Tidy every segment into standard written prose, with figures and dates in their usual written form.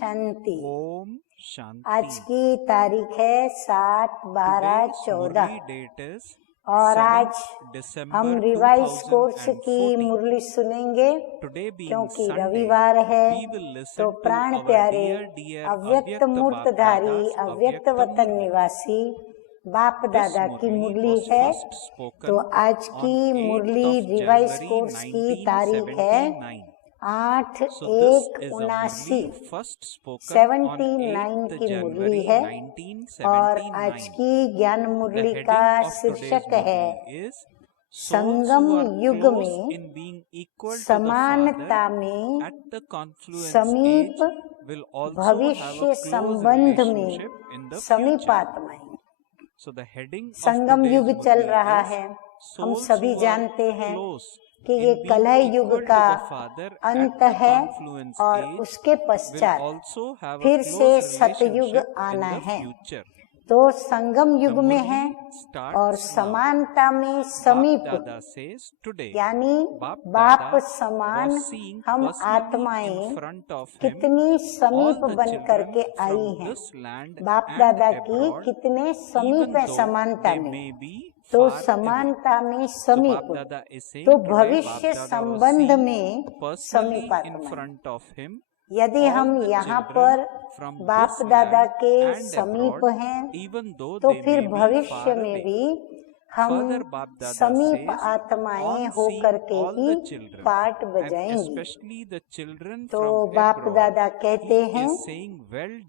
शांति। ओम शांति। आज की तारीख है 7/12/14 और आज हम रिवाइज कोर्स की मुरली सुनेंगे। क्योंकि रविवार है तो प्राण प्यारे अव्यक्त मूर्तधारी अव्यक्त वतन निवासी बाप दादा की मुरली है। तो आज की मुरली रिवाइज कोर्स की तारीख है 8/1/79 79 की मुरली है। और आज की ज्ञान मुरली का शीर्षक है संगम युग में समानता में समीप भविष्य संबंध में समीपात्माएं। संगम युग चल रहा है, हम सभी जानते हैं कि ये कलह युग का अंत है और उसके पश्चात फिर से सतयुग आना है। तो संगम युग में है और समानता में समीप, यानी बाप समान हम आत्माएं कितनी समीप बन करके आई हैं, बाप दादा की कितने समीप है समानता में। तो समानता में समीप, तो भविष्य संबंध में समीपात्मा। यदि हम यहाँ पर बाप दादा के समीप हैं तो फिर भविष्य में भी हम समीप आत्माएं होकर के ही पाठ बजाएंगे। तो बाप दादा कहते हैं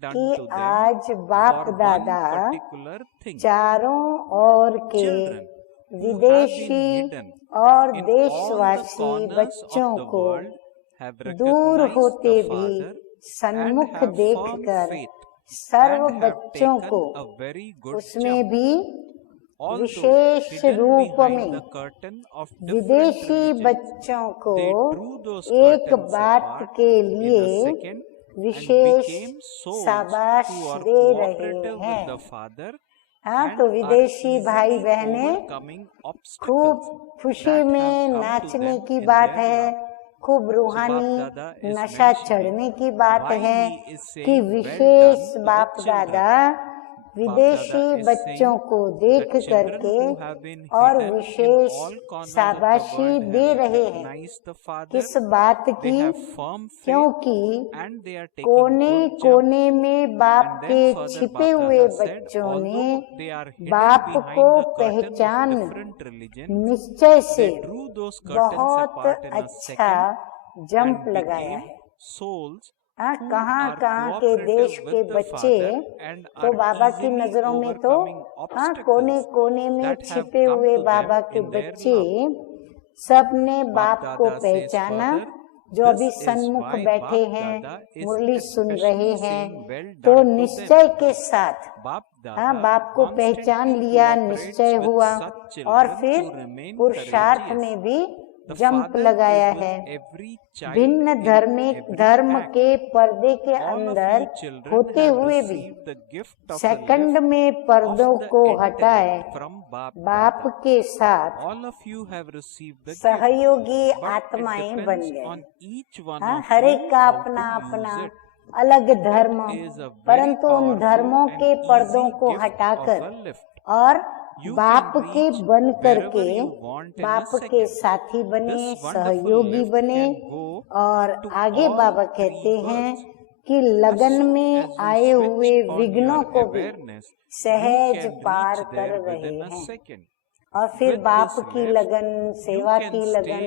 कि आज बाप दादा चारों ओर के विदेशी और देशवासी बच्चों को दूर होते भी सन्मुख देखकर सर्व बच्चों को उसमें भी विशेष रूप में विदेशी बच्चों को एक बात के लिए विशेष शाबाश दे रहे हैं। हाँ, तो विदेशी भाई बहने खूब खुशी में नाचने की बात है, खूब रूहानी नशा चढ़ने की बात है कि विशेष बाप दादा विदेशी बच्चों को देख करके और विशेष शाबाशी दे रहे हैं। किस बात की? क्योंकि कोने कोने में बाप के छिपे हुए बच्चों ने बाप को पहचान निश्चय से बहुत अच्छा जंप लगाया है। कहाँ कहाँ के देश के बच्चे तो बाबा की नजरों में तो कोने कोने में छिपे हुए बाबा के बच्चे सबने बाप को पहचाना। जो अभी सन्मुख बैठे हैं, मुरली सुन रहे हैं, तो निश्चय के साथ बाप को पहचान लिया, निश्चय हुआ और फिर पुरुषार्थ में भी जंप लगाया है। भिन्न धर्म के पर्दे के अंदर होते हुए भी सेकंड में पर्दों को हटाए बाप के साथ सहयोगी आत्माएं बन गए। हर एक का अपना अपना अलग धर्म, परंतु उन धर्मों के पर्दों को हटाकर और बाप के बन करके बाप के साथी बने, सहयोगी बने। और आगे बाबा कहते हैं कि लगन में आए हुए विघ्नों को भी सहज पार कर रहे हैं। और फिर बाप की लगन, सेवा की लगन,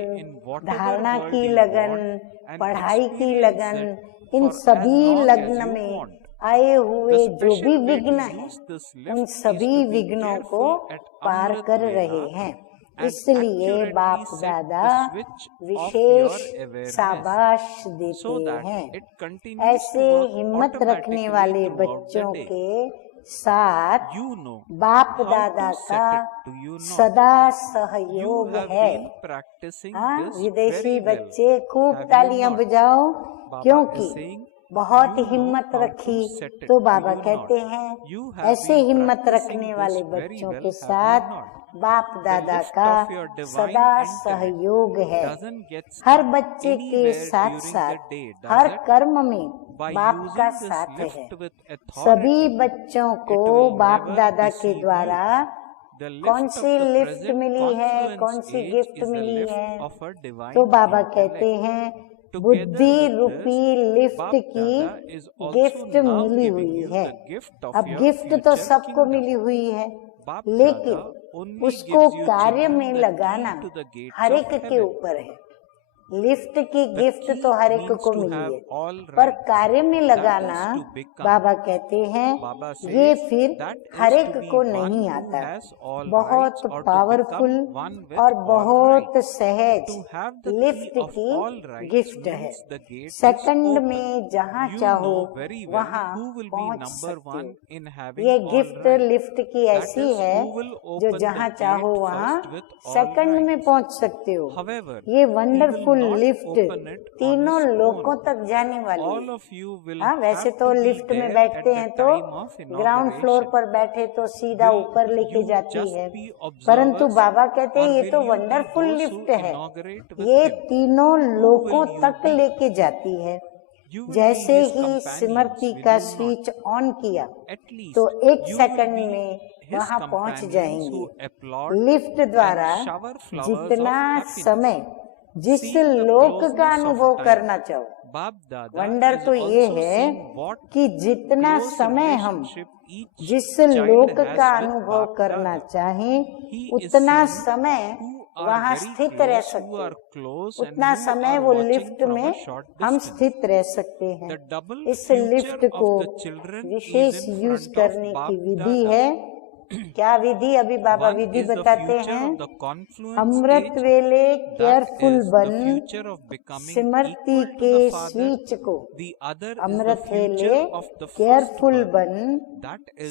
धारणा की लगन, पढ़ाई की लगन, इन सभी लग्न में आए हुए जो भी विघ्न हैं, उन सभी विघ्नों को पार कर रहे हैं। इसलिए बाप दादा विशेष शाबाश देते हैं। ऐसे हिम्मत रखने वाले बच्चों के साथ बाप दादा का सदा सहयोग है। विदेशी बच्चे खूब तालियां बजाओ, क्योंकि बहुत हिम्मत रखी तो बाबा कहते हैं ऐसे हिम्मत रखने वाले बच्चों के साथ बाप दादा का सदा सहयोग है। हर बच्चे के साथ साथ हर कर्म में बाप का साथ है। सभी बच्चों को बाप दादा के द्वारा कौन सी लिफ्ट मिली है, कौन सी गिफ्ट मिली है, तो बाबा कहते हैं बुद्धि रूपी लिफ्ट की गिफ्ट मिली हुई है। अब गिफ्ट तो सबको मिली हुई है, लेकिन उसको कार्य में लगाना हर एक के ऊपर है। लिफ्ट की गिफ्ट तो हर एक को मिली है, पर कार्य में लगाना बाबा कहते हैं ये फिर हर एक को नहीं आता। बहुत पावरफुल और बहुत सहज लिफ्ट की गिफ्ट है। सेकंड में जहाँ चाहो वहाँ पहुँच सकते हो। ये गिफ्ट लिफ्ट की ऐसी है जो जहाँ चाहो वहाँ सेकंड में पहुँच सकते हो। ये वंडरफुल लिफ्ट तीनों लोकों तक जाने वाली। हाँ, वैसे तो लिफ्ट में बैठते हैं तो ग्राउंड फ्लोर पर बैठे तो सीधा ऊपर लेके जाती है, परंतु बाबा कहते हैं ये तो वंडरफुल लिफ्ट है, ये तीनों लोकों तक लेके जाती है। जैसे ही स्मृति का स्विच ऑन किया तो एक सेकंड में वहाँ पहुँच जाएंगे। लिफ्ट द्वारा जितना समय जिस लोक का अनुभव करना चाहो, वंडर तो ये है कि जितना समय हम जिस लोक का अनुभव करना चाहें उतना समय वहाँ स्थित रह सकते, उतना समय वो लिफ्ट में हम स्थित रह सकते हैं। इस लिफ्ट को विशेष यूज करने की विधि है। क्या विधि? अभी बाबा विधि बताते हैं। अमृत वेले केयरफुल बन स्मृति के स्विच को, अमृत वेले केयरफुल बन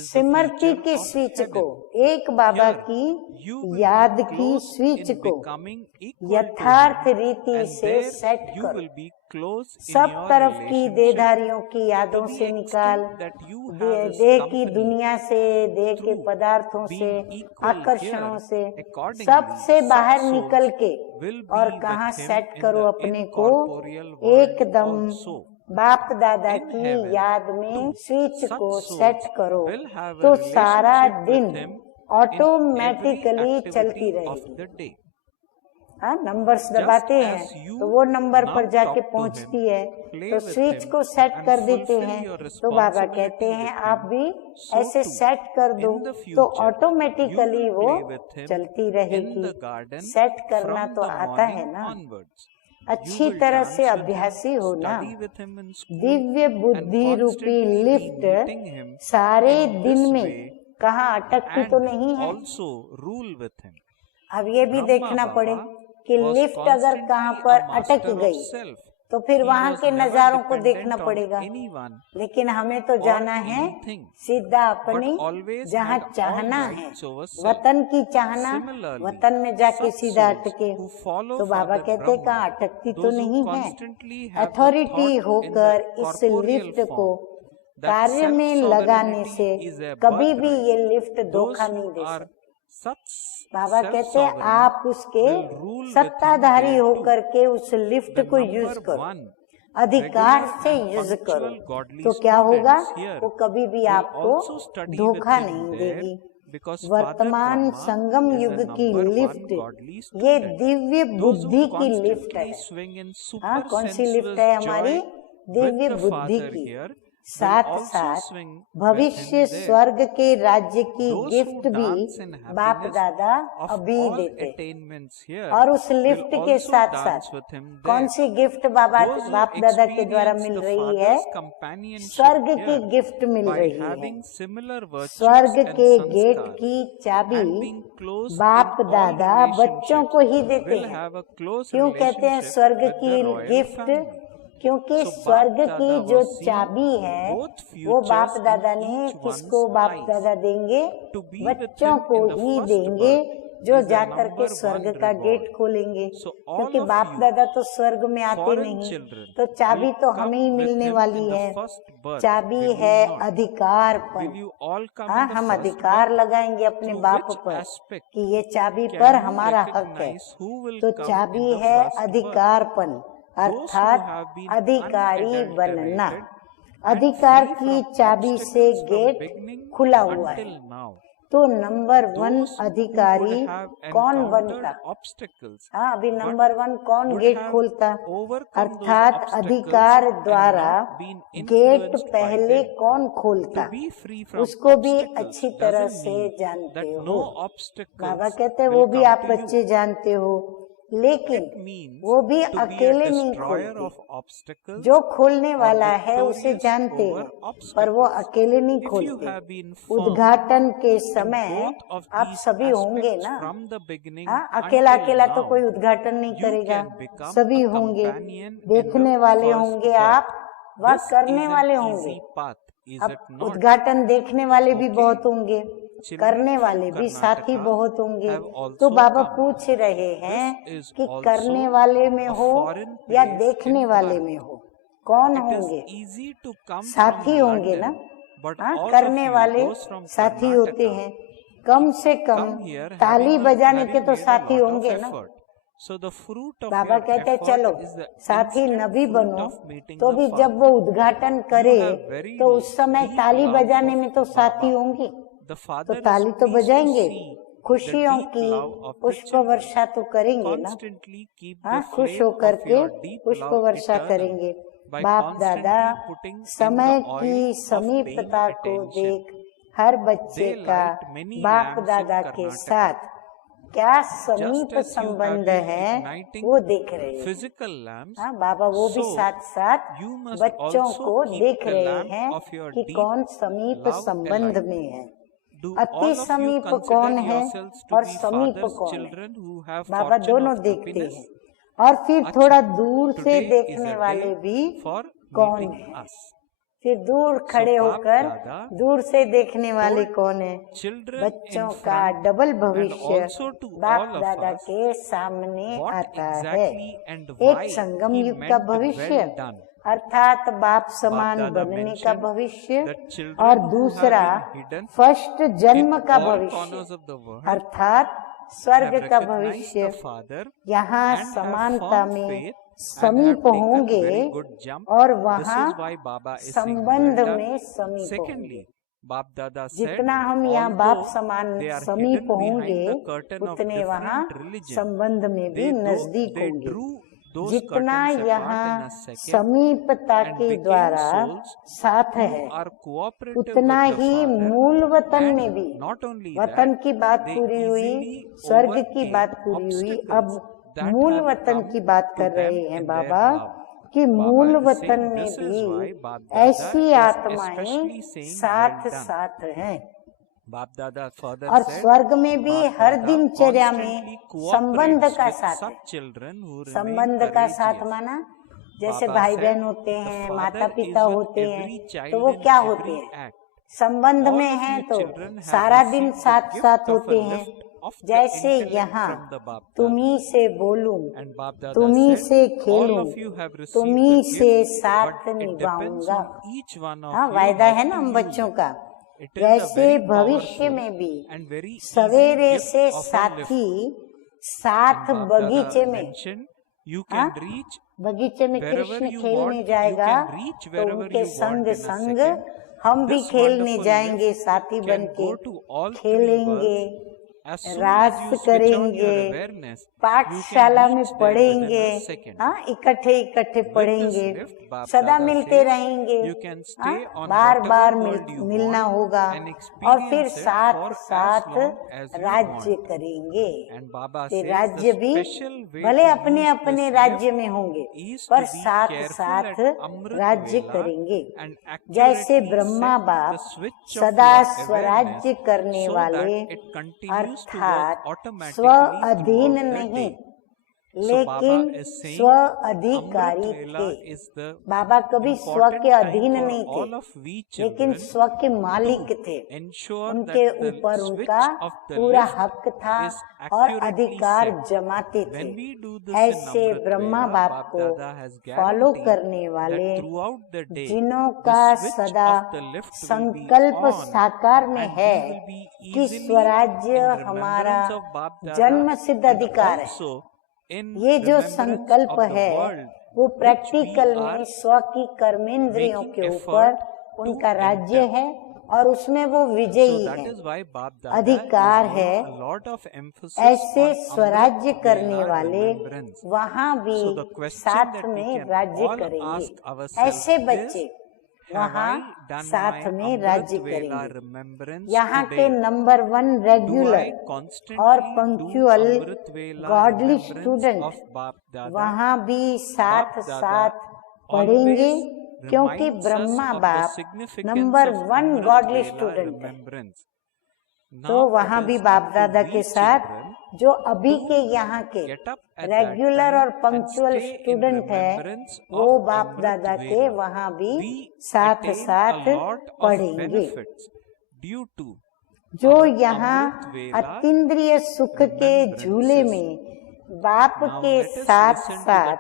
स्मृति के स्विच को, एक बाबा की याद की स्विच को यथार्थ रीति से सेट करो। सब तरफ की देहधारियों की यादों से निकाल, देह की दुनिया से, देह के पदार्थों से, आकर्षणों से, सब से बाहर निकल के और कहाँ सेट करो अपने को, एकदम बाप दादा की याद में स्विच को सेट करो तो सारा दिन ऑटोमेटिकली चलती रहेगी। हाँ, नंबर्स दबाते हैं तो वो नंबर पर जाके पहुंचती है, तो स्विच को सेट कर देते हैं। तो बाबा कहते हैं आप भी ऐसे सेट कर दो तो ऑटोमेटिकली वो चलती रहेगी। सेट करना तो आता है ना, अच्छी तरह से अभ्यासी होना। दिव्य बुद्धि रूपी लिफ्ट सारे दिन में कहाँ अटकती तो नहीं है। अब ये भी देखना पड़े कि लिफ्ट अगर कहाँ पर अटक गई तो फिर वहाँ के नजारों को देखना पड़ेगा, लेकिन हमें तो जाना है सीधा अपने जहाँ चाहना है, वतन की चाहना, वतन में जाके सीधा अटके। तो बाबा कहते कहाँ अटकती तो नहीं है। अथॉरिटी होकर इस लिफ्ट को कार्य में लगाने से कभी भी ये लिफ्ट धोखा नहीं दे सकती। बाबा कहते हैं आप उसके सत्ताधारी होकर के उस लिफ्ट को यूज करो, अधिकार से यूज करो, तो क्या होगा, वो कभी भी आपको धोखा नहीं देगी। वर्तमान संगम युग की लिफ्ट ये दिव्य बुद्धि की लिफ्ट है। हाँ, कौन सी लिफ्ट है हमारी? दिव्य बुद्धि की। साथ साथ भविष्य स्वर्ग के राज्य की गिफ्ट भी बाप दादा अभी देते। और उस लिफ्ट के साथ साथ कौन सी गिफ्ट बाप दादा के द्वारा मिल रही है? स्वर्ग की गिफ्ट मिल रही है। स्वर्ग के गेट की चाबी बाप दादा बच्चों को ही देते हैं। क्यों कहते हैं स्वर्ग की गिफ्ट? क्योंकि स्वर्ग की जो चाबी है वो बाप दादा ने किसको बाप दादा देंगे? बच्चों को ही देंगे, जो जाकर के स्वर्ग का गेट खोलेंगे, क्योंकि बाप दादा तो स्वर्ग में आते नहीं, तो चाबी तो हमें ही मिलने वाली है। चाबी है अधिकारपन। हाँ, हम अधिकार लगाएंगे अपने बाप पर कि ये चाबी पर हमारा हक है। तो चाबी है अधिकारपन, अर्थात अधिकारी बनना। अधिकार की चाबी से गेट खुला हुआ है। तो नंबर 1 अधिकारी कौन बनता? हाँ, अभी नंबर 1 कौन गेट खोलता? अर्थात अधिकार द्वारा गेट पहले कौन खोलता, उसको भी अच्छी तरह से जानते हो। बाबा कहते हैं वो भी आप बच्चे जानते हो, लेकिन वो भी अकेले नहीं खोलते। जो खोलने वाला है उसे जानते हैं, पर वो अकेले नहीं खोलते। उद्घाटन के समय आप सभी होंगे ना। हाँ, अकेला अकेला तो कोई उद्घाटन नहीं करेगा, सभी होंगे, देखने वाले होंगे आप, व करने वाले होंगे। अब उद्घाटन देखने वाले भी बहुत होंगे, करने वाले भी साथी बहुत होंगे। तो बाबा पूछ रहे हैं कि करने वाले में हो या देखने वाले में हो, कौन होंगे? साथी होंगे ना। हाँ, करने वाले साथी होते हैं। कम से कम ताली बजाने के तो साथी होंगे ना। बाबा कहते हैं चलो साथी न भी बनो, तो भी जब वो उद्घाटन करे तो उस समय ताली बजाने में तो साथी होंगे, तो ताली तो बजाएंगे, खुशियों की पुष्प वर्षा तो करेंगे ना। हाँ, खुश होकर के पुष्प वर्षा करेंगे। बाप दादा समय की समीपता को देख हर बच्चे का बाप दादा के साथ क्या समीप संबंध है वो देख रहे हैं। हाँ, बाबा वो भी साथ साथ बच्चों को देख रहे हैं कि कौन समीप संबंध में है। अति समीप कौन है और समीप कौन है, बाबा दोनों देखते हैं। और फिर थोड़ा दूर से देखने वाले भी कौन है, फिर दूर खड़े होकर दूर से देखने वाले कौन है। बच्चों का डबल भविष्य बाप दादा के सामने आता है। एक संगम युग का भविष्य अर्थात बाप समान बनने का भविष्य, और दूसरा फर्स्ट जन्म का भविष्य अर्थात स्वर्ग का भविष्य। यहाँ समानता में समीप होंगे और वहाँ संबंध में समीप होंगे। जितना हम यहाँ बाप समान समीप होंगे, उतने वहाँ संबंध में भी नजदीक होंगे। जितना यहाँ समीपता के द्वारा साथ है, उतना ही मूल वतन में भी, वतन की बात पूरी हुई, स्वर्ग की बात पूरी हुई, अब मूल वतन की बात कर रहे हैं बाबा कि मूल वतन में भी ऐसी आत्माएं साथ साथ हैं। बाप दादा और स्वर्ग में भी हर दिनचर्या में संबंध का साथ है। संबंध का साथ माना जैसे भाई बहन होते हैं, माता पिता होते हैं, तो वो क्या होते हैं? संबंध में हैं तो सारा दिन साथ साथ होते हैं। जैसे यहाँ तुम्ही से बोलूं, तुम्ही से खेलूं, तुम्ही से साथ निभाऊंगा। हाँ, वायदा है ना हम बच्चों का। वैसे भविष्य में भी सवेरे से साथी साथ बगीचे में, हाँ, बगीचे में कृष्ण खेलने जाएगा तो उनके संग संग हम भी खेलने जाएंगे, साथी बनके खेलेंगे, रास करेंगे, पाठशाला में पढ़ेंगे, हाँ, इकट्ठे इकट्ठे पढ़ेंगे, सदा मिलते रहेंगे, हाँ, बार बार मिलना होगा, और फिर साथ साथ राज्य करेंगे। राज्य भी भले अपने अपने राज्य में होंगे, पर साथ साथ राज्य करेंगे। जैसे ब्रह्मा बाप सदा स्वराज्य करने वाले अर्थात स्व अधीन नहीं, लेकिन स्व अधिकारी थे। बाबा कभी स्व के अधीन नहीं थे, लेकिन स्व के मालिक थे। उनके ऊपर उनका पूरा हक था और अधिकार जमाते थे। ऐसे ब्रह्मा बाप को फॉलो करने वाले, जिन्हों का सदा संकल्प साकार में है कि स्वराज्य हमारा जन्म सिद्ध अधिकार है। ये जो संकल्प है वो प्रैक्टिकल में स्व की कर्मेंद्रियों के ऊपर उनका राज्य है और उसमें वो विजयी है, अधिकार है। ऐसे स्वराज्य करने वाले वहाँ भी साथ में राज्य करेंगे। ऐसे बच्चे वहाँ साथ में राज्य करेंगे। यहाँ के नंबर 1 रेगुलर और पंक्चुअल गॉडली स्टूडेंट वहाँ भी साथ साथ पढ़ेंगे, क्योंकि ब्रह्मा बाप नंबर 1 गॉडली स्टूडेंट है। तो वहाँ भी बाप दादा के साथ जो अभी के यहाँ के रेगुलर और पंक्चुअल स्टूडेंट है, वो बाप दादा के वहाँ भी साथ साथ पढ़ेंगे। जो यहाँ अतीन्द्रिय सुख के झूले में बाप के साथ साथ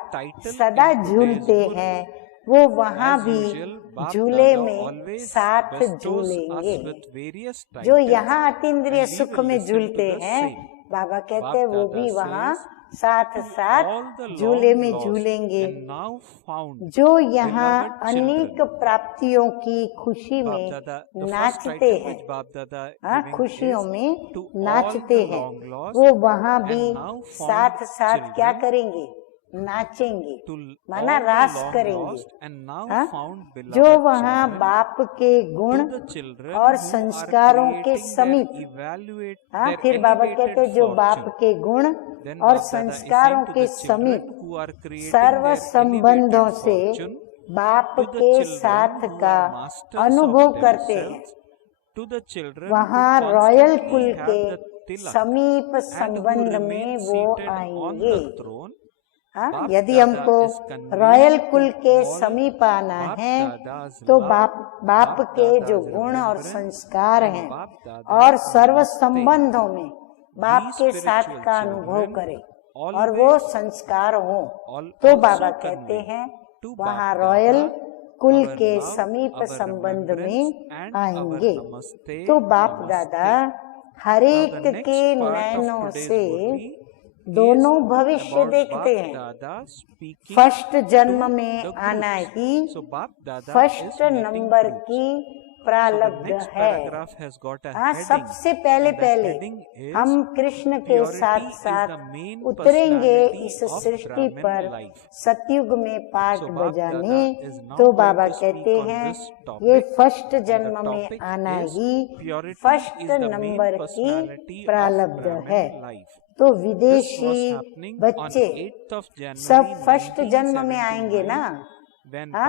सदा झूलते हैं, वो वहाँ भी झूले में साथ झूलेंगे। जो यहाँ अतीन्द्रिय सुख में झूलते हैं, बाबा कहते हैं वो भी वहाँ साथ साथ झूले में झूलेंगे। जो यहाँ अनेक प्राप्तियों की खुशी में नाचते हैं, खुशियों में नाचते हैं, वो वहाँ भी साथ साथ क्या करेंगे? नाचेंगे, माना रास करेंगे। जो वहाँ बाप के गुण और संस्कारों के समीप, फिर बाबा कहते हैं जो बाप के गुण और संस्कारों के समीप सर्व संबंधों से बाप के साथ का अनुभव करते हैं, वहाँ रॉयल कुल के समीप संबंध में वो आएंगे। यदि हमको रॉयल कुल के समीप आना है तो बाप के जो गुण और संस्कार हैं और सर्व संबंधों में बाप के साथ का अनुभव करें और वो संस्कार हो, तो बाबा कहते हैं वहाँ रॉयल कुल के समीप संबंध में आएंगे। तो बाप दादा हरेक के नैनों से दोनों भविष्य देखते हैं। फर्स्ट जन्म में आना ही फर्स्ट नंबर की प्रारब्ध है। सबसे पहले हम कृष्ण के साथ साथ उतरेंगे इस सृष्टि पर सतयुग में पाठ बजाने। तो बाबा कहते हैं ये फर्स्ट जन्म में आना ही फर्स्ट नंबर की प्रारब्ध है। तो विदेशी बच्चे सब फर्स्ट जन्म में आएंगे ना?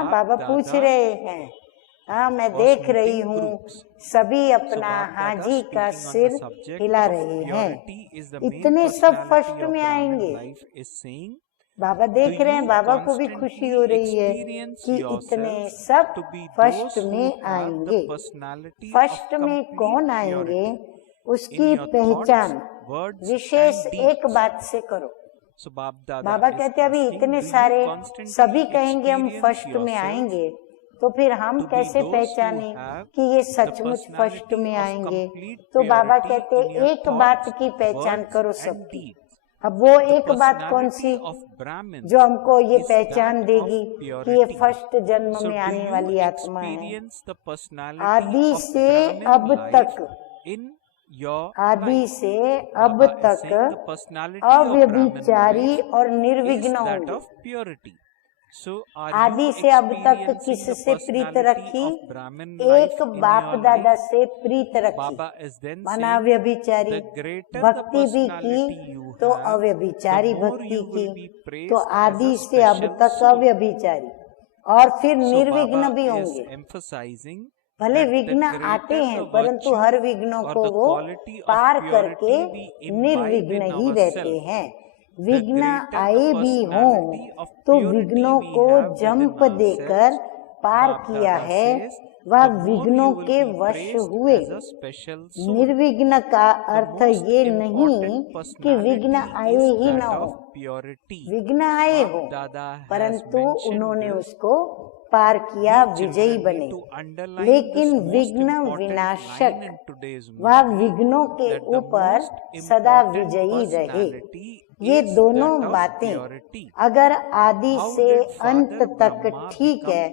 बाबा पूछ रहे हैं। मैं देख रही हूँ सभी अपना हाजी का सिर हिला रहे हैं। इतने सब फर्स्ट में आएंगे। बाबा देख रहे हैं, बाबा को भी खुशी हो रही है कि इतने सब फर्स्ट में आएंगे। फर्स्ट में कौन आएंगे उसकी पहचान विशेष एक बात से करो। बाबा कहते हैं अभी इतने सारे सभी कहेंगे हम फर्स्ट में आएंगे, तो फिर हम कैसे पहचाने कि ये सचमुच फर्स्ट में आएंगे? तो बाबा कहते हैं एक बात की पहचान करो सबकी। अब वो एक बात कौन सी जो हमको ये पहचान देगी कि ये फर्स्ट जन्म में आने वाली आत्मा है? आदि से अब तक अव्यभिचारी और निर्विघ्न होंगे। आदि से अब तक किससे प्रीत रखी? एक बाप दादा से प्रीत रखी, माना अव्यभिचारी भक्ति भी की तो अव्यभिचारी भक्ति की। तो आदि से अब तक अव्यभिचारी और फिर निर्विघ्न भी होंगे। भले विघ्न आते हैं परंतु हर विघ्नों को वो पार करके निर्विघ्न ही रहते हैं। विघ्न आए भी हों तो विघ्नों को जंप देकर पार किया है, वह विघ्नों के वश हुए। निर्विघ्न का अर्थ ये नहीं कि विघ्न आए ही न हो, विघ्न आए हो परंतु उन्होंने उसको पार किया, विजयी बने। लेकिन विघ्न विनाशक वह विघ्नों के ऊपर सदा विजयी रहे। ये दोनों बातें अगर आदि से अंत तक ठीक है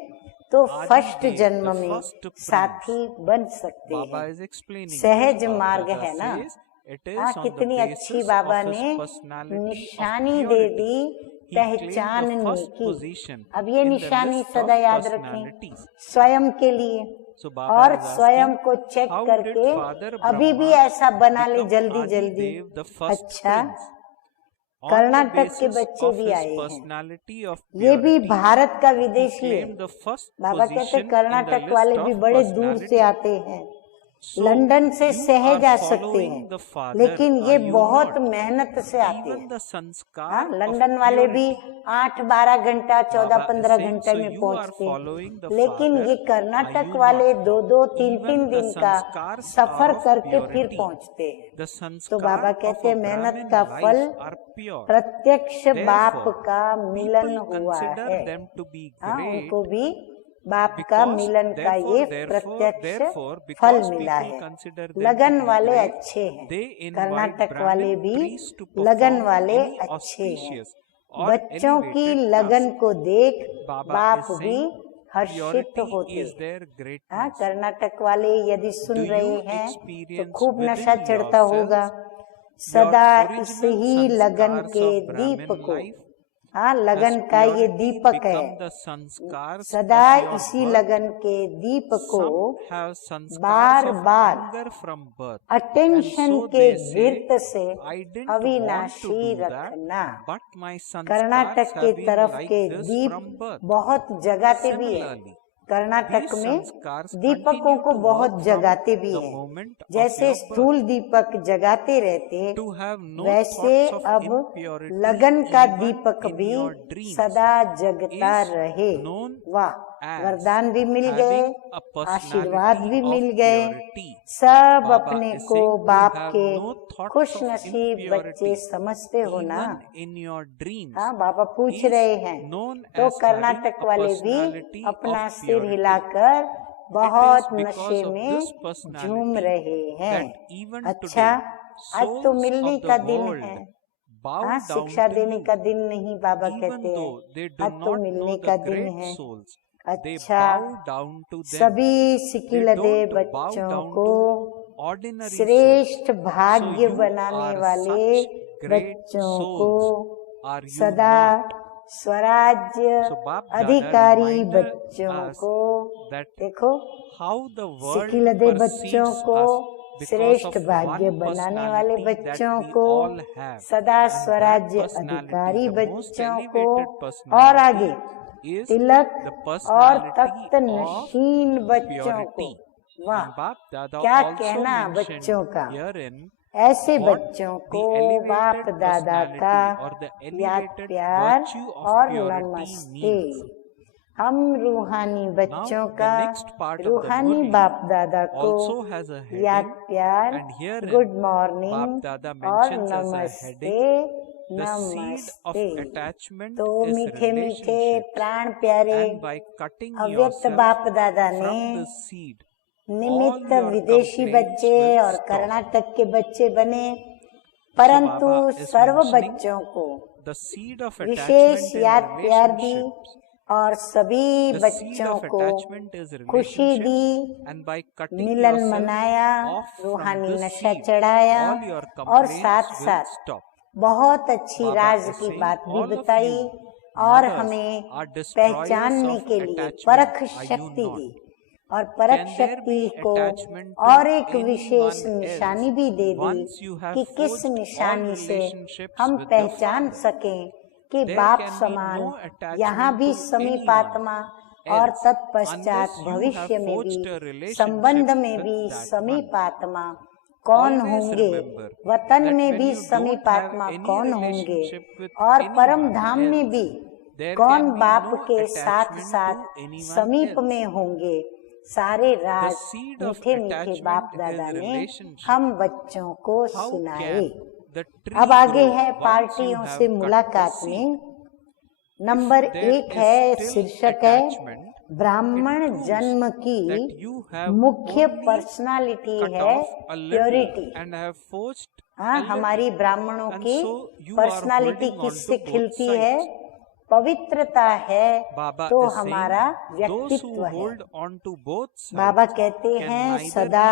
तो फर्स्ट जन्म में साथी बन सकते हैं। सहज मार्ग है ना। हाँ, कितनी अच्छी बाबा ने निशानी दे दी पहचानने की। अब ये निशानी सदा याद रखें स्वयं के लिए, और स्वयं को चेक करके अभी भी ऐसा बना ले जल्दी जल्दी। अच्छा, कर्नाटक के बच्चे भी आए हैं, ये भी भारत का विदेशी है। बाबा कहते कर्नाटक वाले भी बड़े दूर से आते हैं, लंदन से सहज आ सकते हैं, लेकिन ये बहुत मेहनत से आते हैं। हाँ, लंदन वाले भी 8-12 घंटा 14-15 घंटे में पहुंचते हैं, लेकिन ये कर्नाटक वाले 2-2, 3-3 दिन का सफर करके फिर पहुंचते हैं। तो बाबा कहते हैं मेहनत का फल प्रत्यक्ष बाप का मिलन हुआ है। हाँ, उनको भी बाप का मिलन का ये प्रत्यक्ष फल मिला है। लगन वाले अच्छे हैं, कर्नाटक वाले भी लगन वाले अच्छे हैं। बच्चों की लगन को देख बाप भी हर्षित होते हैं। हाँ, कर्नाटक वाले यदि सुन रहे हैं तो खूब नशा चढ़ता होगा। सदा इस ही लगन के दीप को, हाँ, लगन का ये दीपक है, सदा इसी लगन के दीप को बार बार अटेंशन के गिर्त से अविनाशी रखना। कर्नाटक के तरफ के दीप बहुत जगाते भी है, कर्नाटक में दीपकों को बहुत जगाते भी हैं। जैसे स्थूल दीपक जगाते रहते, वैसे अब लगन का दीपक भी सदा जगता रहे। वाह, वरदान भी मिल गए, आशीर्वाद भी मिल गए। सब अपने को बाप के खुश नसीब बच्चे समझते हो ना। हाँ, बाबा पूछ रहे हैं तो कर्नाटक वाले भी अपना सिर हिलाकर बहुत नशे में झूम रहे हैं। अच्छा, आज तो मिलने का दिन है। हाँ, शिक्षा देने का दिन नहीं, बाबा कहते हैं आज तो मिलने का दिन है। अच्छा, सभी सिकिलदे बच्चों को श्रेष्ठ भाग्य बनाने वाले बच्चों को, सदा स्वराज्य अधिकारी बच्चों को, देखो सिकिलदे बच्चों को, श्रेष्ठ भाग्य बनाने वाले बच्चों को, सदा स्वराज्य अधिकारी बच्चों को, और आगे तिलक और तख्त नशीन बच्चों को। वाह, क्या कहना बच्चों का। ऐसे बच्चों को बाप दादा का याद प्यार और नमस्ते। हम रूहानी बच्चों का रूहानी बाप दादा को याद प्यार, गुड मॉर्निंग और नमस्ते नमस्ते। तो मीठे मीठे प्राण प्यारे अव्यक्त बाप दादा ने निमित्त विदेशी बच्चे और कर्नाटक के बच्चे बने, परंतु सर्व बच्चों को विशेष याद प्यार दी और सभी बच्चों को खुशी दी, मिलन मनाया, रूहानी नशा चढ़ाया, और साथ साथ बहुत अच्छी राज की बात भी बताई और हमें पहचानने के लिए परख शक्ति दी, और परख शक्ति को और एक विशेष निशानी भी दे दी कि किस निशानी से हम पहचान सकें कि बाप समान यहाँ भी समीपात्मा और तत्पश्चात भविष्य में भी संबंध में भी समीपात्मा कौन होंगे, वतन में भी समीप आत्मा कौन होंगे, और परम धाम में भी कौन बाप के साथ साथ समीप में होंगे। सारे राज मीठे मीठे बाप दादा ने हम बच्चों को सुनाए। अब आगे है पार्टियों से मुलाकात में। नंबर 1 है, शीर्षक है ब्राह्मण जन्म की मुख्य पर्सनालिटी है प्योरिटी। हमारी ब्राह्मणों की पर्सनालिटी किससे खिलती है? पवित्रता है तो हमारा व्यक्तित्व है। बाबा कहते हैं सदा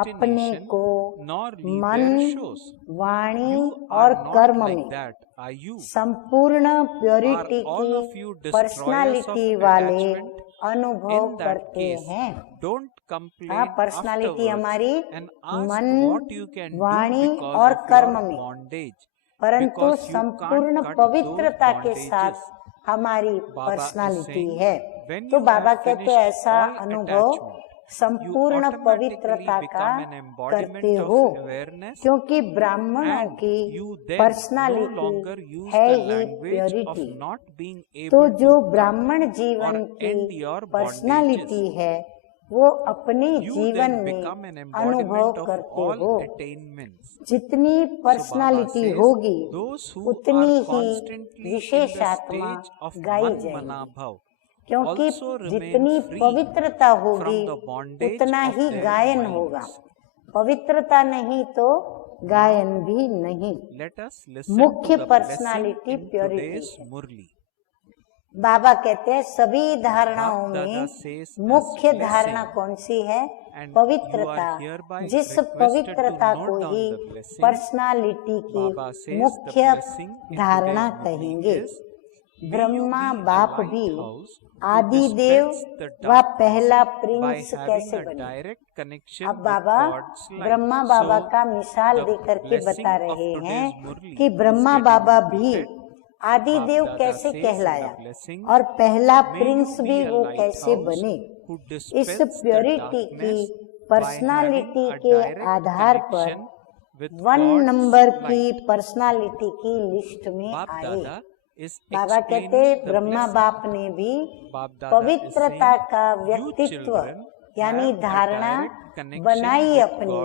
अपने को मन, वाणी और कर्म में संपूर्ण प्योरिटी की पर्सनालिटी वाले अनुभव करते हैं। पर्सनालिटी हमारी मन, वाणी और कर्म में, परंतु संपूर्ण पवित्रता के साथ हमारी पर्सनालिटी है। तो बाबा कहते हैं ऐसा अनुभव संपूर्ण पवित्रता का करते हो, क्योंकि ब्राह्मणों की पर्सनालिटी है ही प्योरिटी। तो जो ब्राह्मण जीवन की पर्सनालिटी है वो अपने जीवन में अनुभव करते हो। जितनी पर्सनालिटी होगी उतनी ही विशेष आत्मा गाई जाएगी, क्योंकि जितनी पवित्रता होगी उतना ही गायन होगा। पवित्रता नहीं तो गायन भी नहीं। मुख्य पर्सनालिटी प्योरिटी। बाबा कहते हैं सभी धारणाओं में मुख्य धारणा कौन सी है? पवित्रता। जिस पवित्रता को ही पर्सनालिटी की मुख्य धारणा कहेंगे। ब्रह्मा बाप भी आदि देव व पहला प्रिंस कैसे बने? अब बाबा ब्रह्मा बाबा का मिसाल देकर के बता रहे हैं कि ब्रह्मा बाबा भी आदि देव कैसे कहलाया और पहला प्रिंस भी वो कैसे बने। इस प्योरिटी की पर्सनालिटी के आधार पर 1 नंबर की पर्सनालिटी की लिस्ट में आए। बाबा कहते ब्रह्मा बाप ने भी पवित्रता का व्यक्तित्व यानी धारणा बनाई अपनी,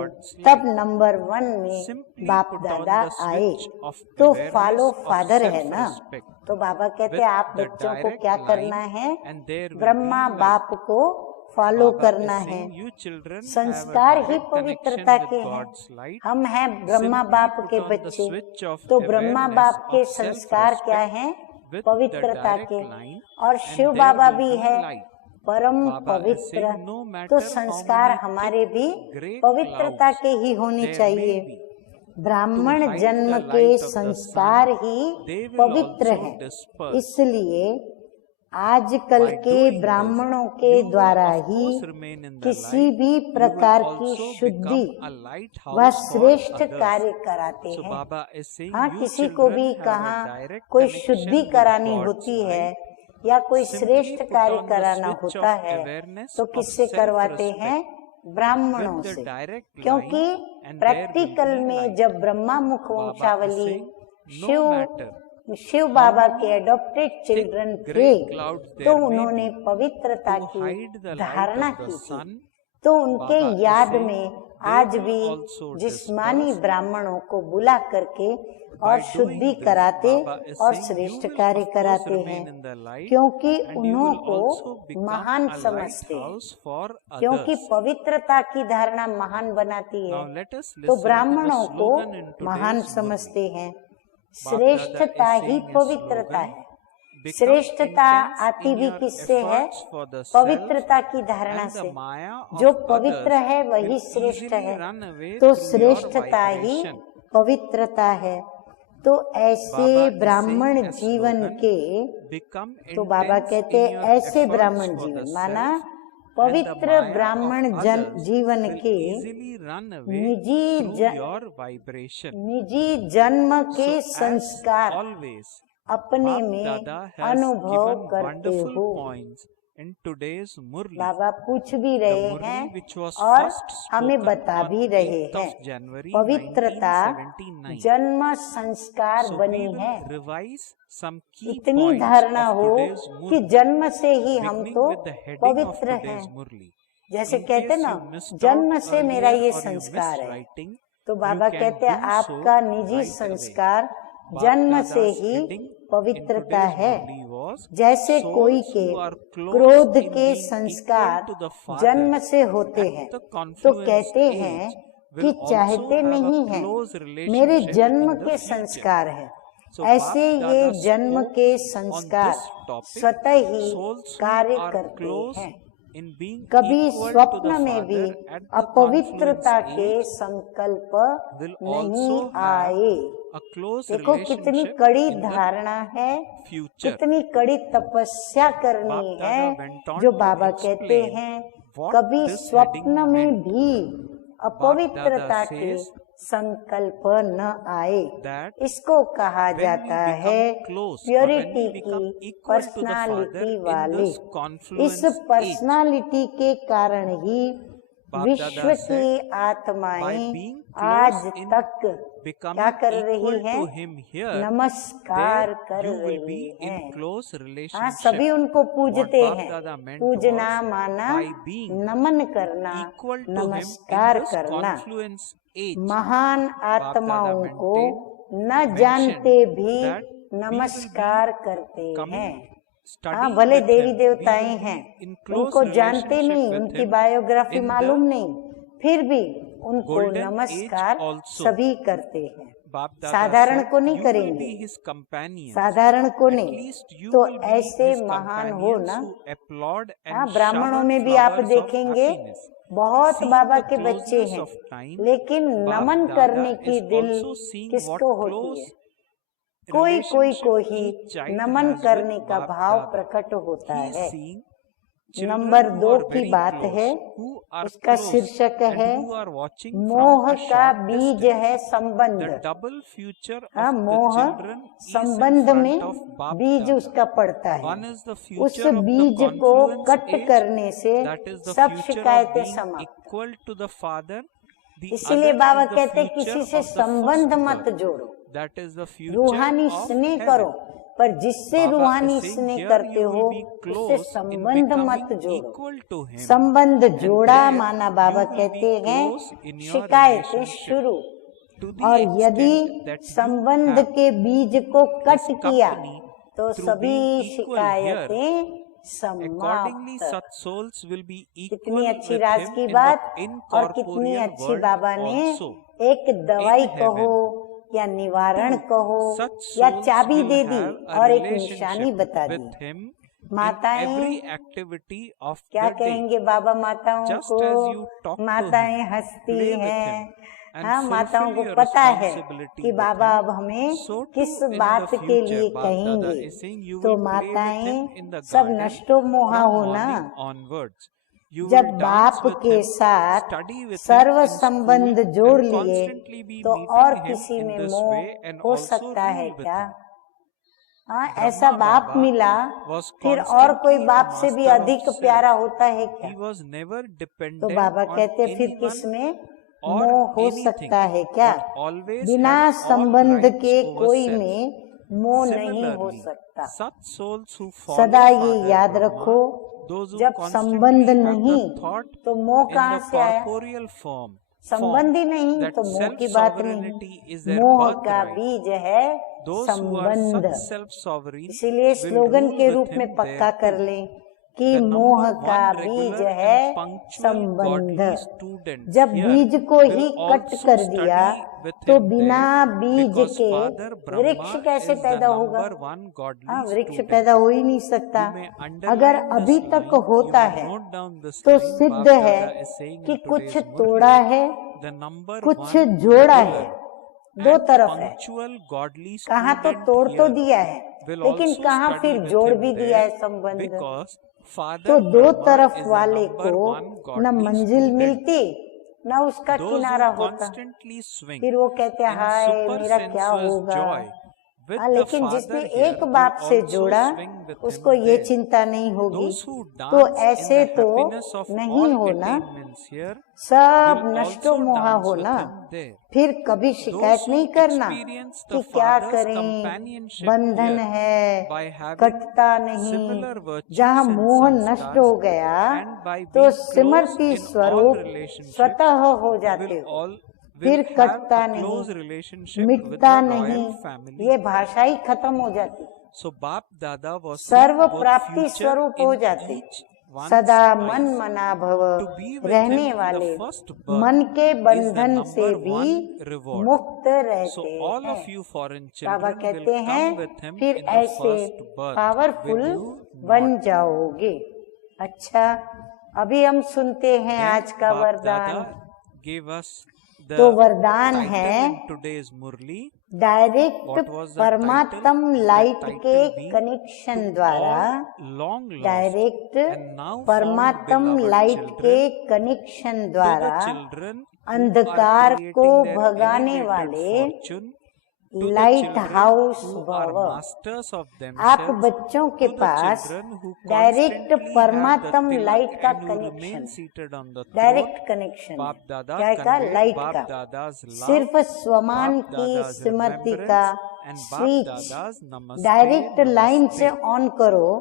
तब नंबर 1 में बाप दादा आए। तो फॉलो फादर है ना। तो बाबा कहते आप बच्चों को क्या करना है? ब्रह्मा बाप को फॉलो करना है। संस्कार ही पवित्रता के हैं। हम हैं ब्रह्मा बाप के बच्चे, तो ब्रह्मा बाप के संस्कार क्या हैं? पवित्रता के। और शिव बाबा भी है परम पवित्र, तो संस्कार हमारे भी पवित्रता के ही होने चाहिए। ब्राह्मण जन्म के संस्कार ही पवित्र हैं, इसलिए आजकल के ब्राह्मणों के द्वारा ही किसी भी प्रकार की शुद्धि व श्रेष्ठ कार्य कराते हैं। हाँ, किसी को भी कहाँ कोई शुद्धि करानी होती है या कोई श्रेष्ठ कार्य कराना होता है तो किससे करवाते हैं? ब्राह्मणों से। क्योंकि प्रैक्टिकल में जब ब्रह्मा मुख वंशावली शिव बाबा के एडॉप्टेड चिल्ड्रन थे तो उन्होंने पवित्रता की धारणा की थी। तो उनके याद में आज भी जिस्मानी ब्राह्मणों को बुला करके और शुद्धि कराते और श्रेष्ठ कार्य कराते हैं, क्योंकि उन्हों को महान समझते हैं। क्योंकि पवित्रता की धारणा महान बनाती है, तो ब्राह्मणों को महान समझते हैं। श्रेष्ठता ही पवित्रता है। श्रेष्ठता आती भी किससे है? पवित्रता की धारणा से। जो पवित्र है वही श्रेष्ठ है, तो श्रेष्ठता ही पवित्रता है। तो ऐसे ब्राह्मण जीवन के, तो बाबा कहते हैं ऐसे ब्राह्मण जीवन माना पवित्र ब्राह्मण जीवन के निजी जन्म के संस्कार अपने में अनुभव करते हो। बाबा पूछ भी रहे हैं और हमें बता भी रहे हैं, पवित्रता जन्म संस्कार बनी है। इतनी धारणा हो कि जन्म से ही हम तो पवित्र हैं। जैसे कहते ना, जन्म से मेरा ये संस्कार है, तो बाबा कहते हैं आपका निजी संस्कार जन्म से ही पवित्रता है। जैसे कोई के क्रोध के संस्कार जन्म से होते हैं, तो कहते हैं कि चाहते नहीं हैं, मेरे जन्म के संस्कार है। ऐसे ये जन्म के संस्कार स्वतः ही कार्य करते हैं। कभी स्वप्न में भी अपवित्रता के संकल्प नहीं आए। देखो कितनी कड़ी धारणा है, कितनी कड़ी तपस्या करनी है। जो बाबा कहते हैं कभी स्वप्न में भी अपवित्रता के संकल्प न आए। इसको कहा जाता है प्योरिटी की पर्सनालिटी वाले। इस पर्सनालिटी के कारण ही विश्व की आत्माएं आज तक क्या कर रही हैं? नमस्कार कर रही हैं। हाँ, सभी उनको पूजते हैं। पूजना माना नमन करना, नमस्कार करना। महान आत्माओं को न जानते भी नमस्कार करते हैं। हाँ, भले देवी देवताएं हैं, उनको जानते नहीं, उनकी बायोग्राफी मालूम नहीं, फिर भी उनको नमस्कार सभी करते हैं। साधारण को नहीं करेंगे, साधारण को नहीं। तो ऐसे महान हो ना। हाँ, ब्राह्मणों में भी आप देखेंगे बहुत बाबा के बच्चे हैं, लेकिन नमन करने की दिल किसको होती है? कोई कोई को ही नमन करने का भाव प्रकट होता है। नंबर 2 की बात है, उसका शीर्षक है मोह का बीज है संबंध। हाँ, मोह संबंध में बीज उसका पड़ता है। उस बीज को कट करने से सब शिकायतें समाप्त। इसीलिए बाबा कहते किसी से संबंध मत जोड़ो, रूहानी स्नेह करो, पर जिससे रूहानी स्नेह करते हो उससे संबंध मत जोड़ो। संबंध जोड़ा माना बाबा कहते हैं शिकायतें शुरू। और यदि संबंध के बीज को कट किया तो सभी शिकायतें समाप्त। कितनी अच्छी राज की बात, और कितनी अच्छी बाबा ने एक दवाई कहो या निवारण कहो या चाबी दे दी और एक निशानी बता दी। माताएं क्या कहेंगे बाबा माताओं को? माताएं हंसती हैं। हाँ, माताओं को पता है कि बाबा अब हमें किस बात के लिए कहेंगे। तो माताएं सब नष्टो मोहा हो ना। जब बाप के साथ सर्व संबंध जोड़ लिए तो और किसी में मोह हो सकता है क्या? हाँ, ऐसा बाप मिला, फिर और कोई बाप से भी अधिक प्यारा होता है क्या? तो बाबा कहते फिर किसमें मोह हो सकता है क्या? बिना संबंध के कोई में मोह नहीं हो सकता। सदा ये याद रखो, जब संबंध नहीं तो मोह कहाँ से आया? संबंध ही नहीं तो मोह की बात नहीं। मोह का बीज है संबंध। इसीलिए स्लोगन के रूप में पक्का कर लें कि मोह का बीज है संबंध। जब बीज को ही कट कर दिया तो बिना बीज के वृक्ष कैसे पैदा होगा? हाँ, वृक्ष पैदा हो ही नहीं सकता। अगर अभी तक होता है तो सिद्ध है कि कुछ तोड़ा है, कुछ जोड़ा है, दो तरफ है। कहाँ तो तोड़ तो दिया है, लेकिन कहाँ फिर जोड़ भी दिया है संबंध। तो दो तरफ वाले को न मंजिल मिलती न उसका किनारा होता। फिर वो कहते हाय मेरा क्या होगा। लेकिन जिसने एक बाप से जोड़ा उसको ये चिंता नहीं होगी। तो ऐसे तो नहीं होना, सब नष्टो मोहा होना, फिर कभी शिकायत नहीं करना कि क्या करें, बंधन है, कटता नहीं। जहाँ मोह नष्ट हो गया तो सिमरती स्वरूप स्वतः हो जाते हो, फिर कटता नहीं, मिटता नहीं, ये भाषा ही खत्म हो जाती, सर्व प्राप्ति स्वरूप हो जाती, सदा मन मना भव, रहने वाले मन के बंधन से भी मुक्त रहते हैं। बाबा कहते हैं फिर ऐसे पावरफुल बन जाओगे। अच्छा, अभी हम सुनते हैं आज का वरदान। तो वरदान है डायरेक्ट परमात्म लाइट के कनेक्शन द्वारा, डायरेक्ट परमात्म लाइट के कनेक्शन द्वारा अंधकार को भगाने वाले लाइट हाउस भव। आप बच्चों के पास डायरेक्ट परमात्म लाइट का कनेक्शन, डायरेक्ट कनेक्शन क्या का, लाइट का, सिर्फ स्वमान की स्मृति का स्विच डायरेक्ट लाइन से ऑन करो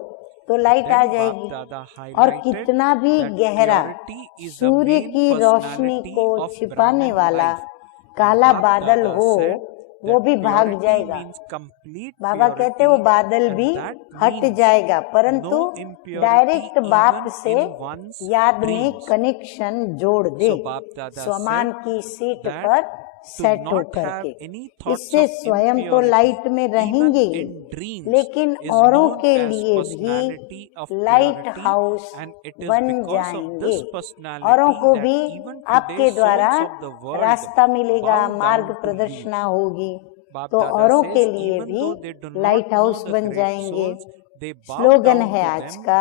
तो लाइट आ जाएगी। और कितना भी गहरा सूर्य की रोशनी को छिपाने वाला काला बादल हो वो भी भाग जाएगा। बाबा कहते हैं वो बादल भी हट जाएगा, परंतु डायरेक्ट बाप से याद में कनेक्शन जोड़ दे, स्वमान की सीट पर सेट होकर के। इससे स्वयं तो लाइट में रहेंगे, लेकिन औरों के लिए भी लाइट हाउस बन जाएंगे। औरों को भी आपके द्वारा रास्ता मिलेगा, मार्ग प्रदर्शना होगी, तो औरों के लिए भी लाइट हाउस बन जाएंगे। स्लोगन है आज का,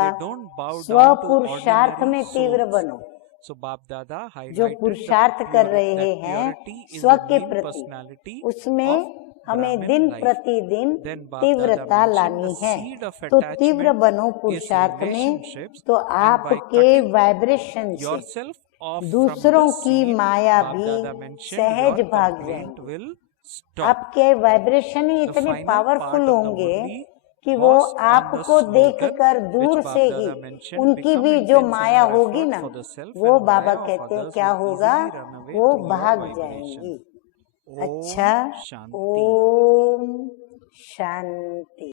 स्व पुरुषार्थ में तीव्र बनो। जो पुरुषार्थ कर रहे हैं स्व के प्रति, उसमें हमें दिन प्रतिदिन तीव्रता लानी है। तो तीव्र बनो पुरुषार्थ में, तो आपके वाइब्रेशन से दूसरों की माया भी सहज भाग जाएंगी। आपके वाइब्रेशन ही इतने पावरफुल होंगे कि वो आपको देखकर दूर से ही उनकी भी जो माया होगी ना, वो बाबा कहते हैं क्या होगा, वो भाग जाएंगी। अच्छा, ओम शांति।